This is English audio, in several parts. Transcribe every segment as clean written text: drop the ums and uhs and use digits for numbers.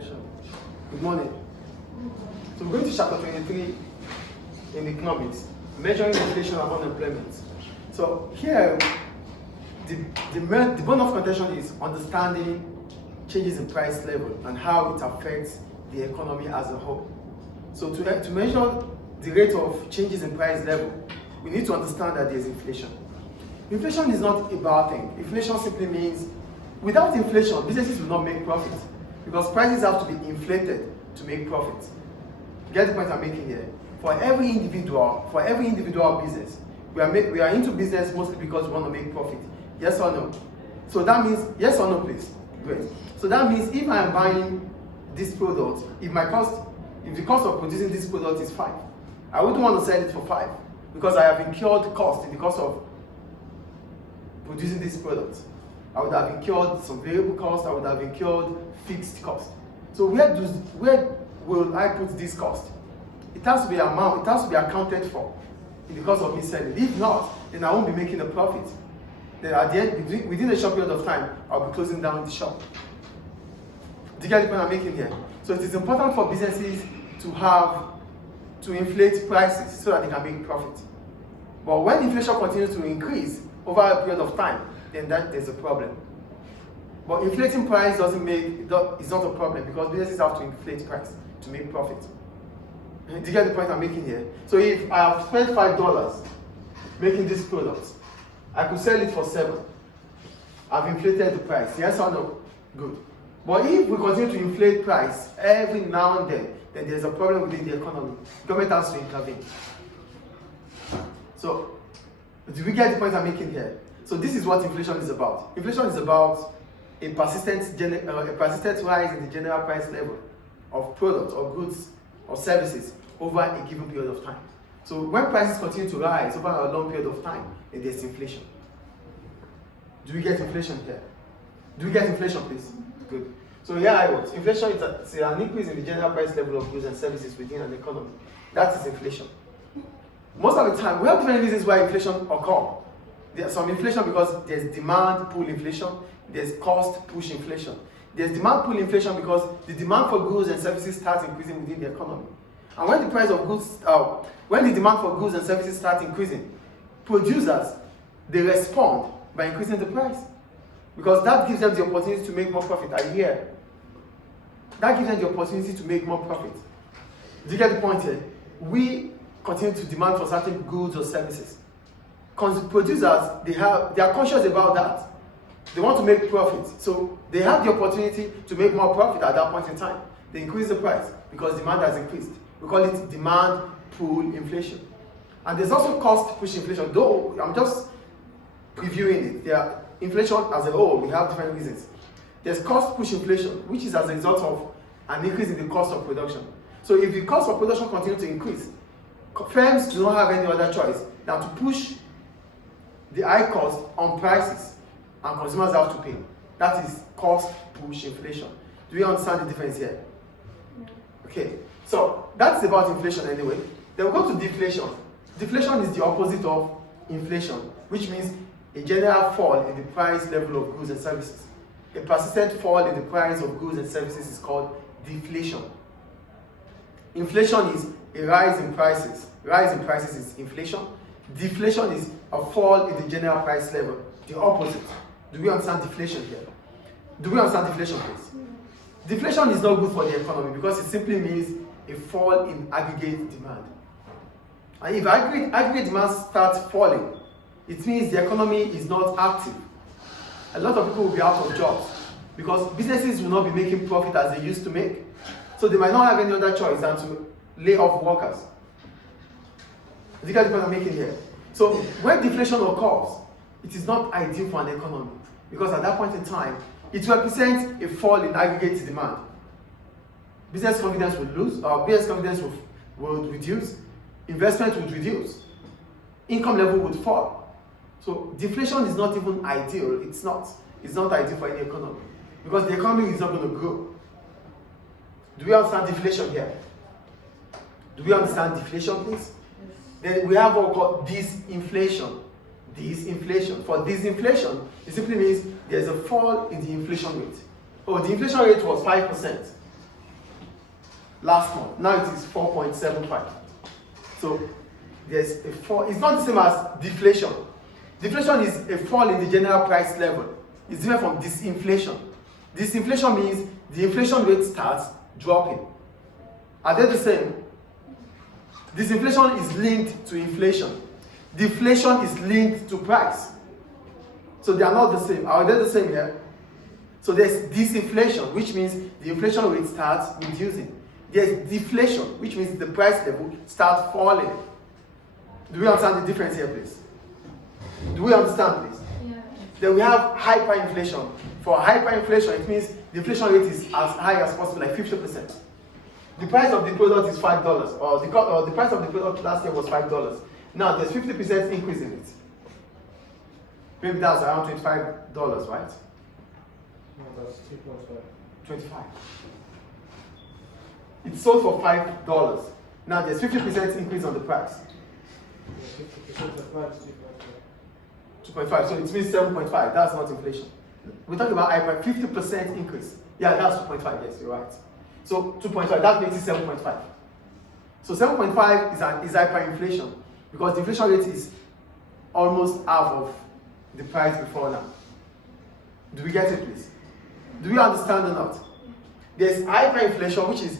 Good morning. So we're going to chapter 23 in economics, measuring inflation and unemployment. So here, the bone of contention is understanding changes in price level and how it affects the economy as a whole. So to measure the rate of changes in price level, we need to understand that there's inflation. Inflation is not a bad thing. Inflation simply means without inflation, businesses will not make profit because prices have to be inflated to make profit. Get the point I'm making here? For every individual business, we are into business mostly because we want to make profit. Yes or no? So that means, yes or no please? Great. So that means if I'm buying this product, if the cost of producing this product is 5, I wouldn't want to sell it for 5 because I have incurred cost in the cost of producing this product. I would have incurred some variable cost, I would have incurred fixed cost. So where will I put this cost? It has to be accounted for in the cost of me selling. If not, then I won't be making a profit. Then at the end, within a short period of time, I'll be closing down the shop. Do you get the point I'm making here? So it is important for businesses to inflate prices so that they can make profit. But when inflation continues to increase over a period of time, then there's a problem. But inflating price is not a problem because businesses have to inflate price to make profit. Do you get the point I'm making here? So if I have spent $5 making this product, I could sell it for 7. I've inflated the price. Yes or no? Good. But if we continue to inflate price every now and then there's a problem within the economy. Government has to intervene. So, do we get the point I'm making here? So this is what inflation is about. Inflation is about a persistent rise in the general price level of products or goods or services over a given period of time. So when prices continue to rise over a long period of time, then there's inflation. Do we get inflation here? Do we get inflation, please? Good. So here I was. Inflation is an increase in the general price level of goods and services within an economy. That is inflation. Most of the time, we have different reasons why inflation occurs. There's some inflation because there's demand pull inflation, there's cost push inflation. There's demand pull inflation because the demand for goods and services starts increasing within the economy. And when the demand for goods and services starts increasing, producers, they respond by increasing the price. Because that gives them the opportunity to make more profit. That gives them the opportunity to make more profit. Do you get the point here? We continue to demand for certain goods or services. Producers, they are conscious about that. They want to make profit. So they have the opportunity to make more profit at that point in time. They increase the price because demand has increased. We call it demand pull inflation. And there's also cost push inflation, though I'm just previewing it. Inflation as a whole, we have different reasons. There's cost push inflation, which is as a result of an increase in the cost of production. So if the cost of production continues to increase, firms do not have any other choice than to push the high cost on prices, and consumers have to pay. That is cost push inflation. Do you understand the difference here? Okay, so that's about inflation anyway. Then we go to deflation. Deflation is the opposite of inflation, which means a general fall in the price level of goods and services. A persistent fall in the price of goods and services is called deflation. Inflation is a rise in prices. Rise in prices is inflation. Deflation is a fall in the general price level, the opposite. Do we understand deflation here? Do we understand deflation, please? Deflation is not good for the economy because it simply means a fall in aggregate demand. And if aggregate demand starts falling, it means the economy is not active. A lot of people will be out of jobs because businesses will not be making profit as they used to make. So they might not have any other choice than to lay off workers. Do you get the point I'm making here? So when deflation occurs, it is not ideal for an economy because at that point in time, it represents a fall in aggregate demand. Business confidence will lose, business confidence will reduce, investment would reduce, income level would fall. So deflation is not even ideal. It's not ideal for any economy because the economy is not going to grow. Do we understand deflation here? Do we understand deflation, please? Then we have what we call disinflation. Disinflation. For disinflation, it simply means there's a fall in the inflation rate. Oh, the inflation rate was 5%. last month. Now it is 4.75. So there's a fall. It's not the same as deflation. Deflation is a fall in the general price level. It's different from disinflation. Disinflation means the inflation rate starts dropping. Are they the same? Disinflation is linked to inflation. Deflation is linked to price. So they are not the same. Are they the same here? So there's disinflation, which means the inflation rate starts reducing. There's deflation, which means the price level starts falling. Do we understand the difference here, please? Do we understand, please? Yeah. Then we have hyperinflation. For hyperinflation, it means the inflation rate is as high as possible, like 50%. The price of the product is $5, or the price of the product last year was $5. Now there's 50% increase in it. Maybe that's around $25, right? No, that's 2.5. 25. It's sold for $5. Now there's 50% increase on the price. 50% of price, 2.5. 2.5, so it means 7.5. That's not inflation. We're talking about hyper 50% increase. Yeah, that's 2.5. Yes, you're right. So 2.5, that makes it 7.5. So 7.5 is hyperinflation because the inflation rate is almost half of the price before now. Do we get it, please? Do we understand or not? There's hyperinflation, which is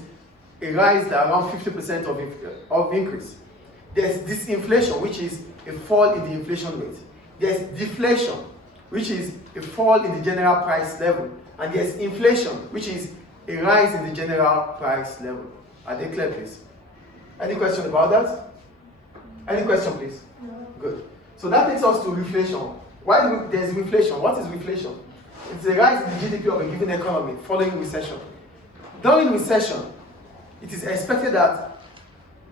a rise that around 50% of increase. There's disinflation, which is a fall in the inflation rate. There's deflation, which is a fall in the general price level. And there's inflation, which is a rise in the general price level. Are they clear, please? Any question about that? Any question, please? No. Good. So that takes us to reflation. Why there's reflation? What is reflation? It's a rise in the GDP of a given economy following recession. During recession, it is expected that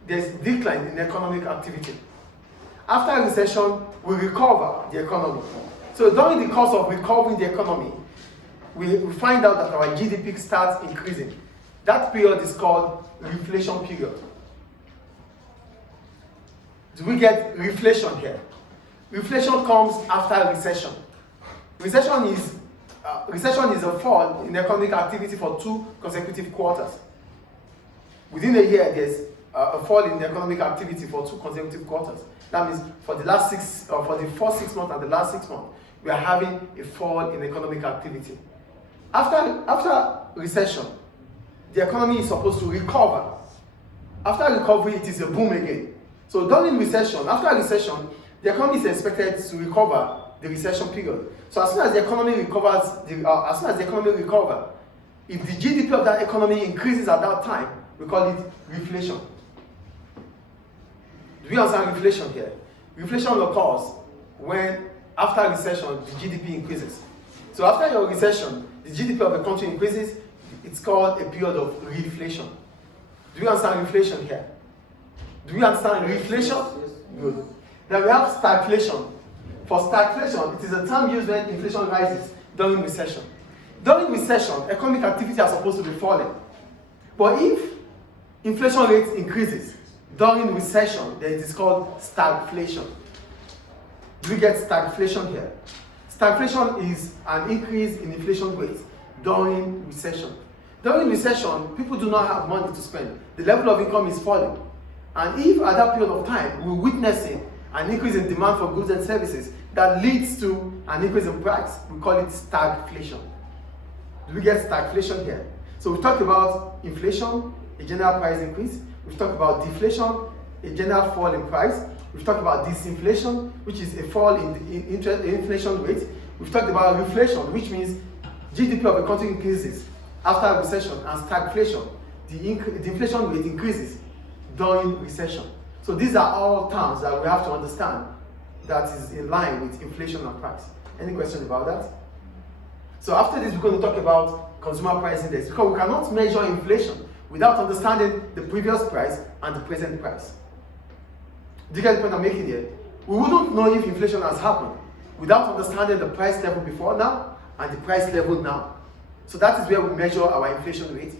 there's decline in economic activity. After recession, we recover the economy. So during the course of recovering the economy, we find out that our GDP starts increasing. That period is called reflation period. Do we get reflation here? Reflation comes after recession. Recession is a fall in economic activity for 2 consecutive quarters. Within a year, there's a fall in economic activity for 2 consecutive quarters. That means for the first 6 months and the last 6 months, we are having a fall in economic activity. After recession, the economy is supposed to recover. After recovery, it is a boom again. So during recession, after recession, the economy is expected to recover the recession period. So as soon as the economy recovers, if the GDP of that economy increases at that time, we call it reflation. Do we understand reflation here? Reflation occurs when, after recession, the GDP increases. So after your recession, the GDP of the country increases. It's called a period of reflation. Do you understand reflation here? Do we understand reflation? Yes. Good. Then we have stagflation. For stagflation, it is a term used when inflation rises during recession. During recession, economic activity are supposed to be falling. But if inflation rate increases during recession, then it is called stagflation. Do we get stagflation here? Stagflation is an increase in inflation rate during recession. During recession, people do not have money to spend. The level of income is falling. And if at that period of time we're witnessing an increase in demand for goods and services that leads to an increase in price, we call it stagflation. Do we get stagflation here? So we talked about inflation, a general price increase. We've talked about deflation, a general fall in price. We've talked about disinflation, which is a fall in the inflation rate. We've talked about reflation, which means GDP of a country increases after recession, and stagflation, the inflation rate increases during recession. So these are all terms that we have to understand that is in line with inflation and price. Any question about that? So after this, we're going to talk about consumer price index, because we cannot measure inflation without understanding the previous price and the present price. Do you get the point I'm making here? We wouldn't know if inflation has happened without understanding the price level before now and the price level now. So that is where we measure our inflation rate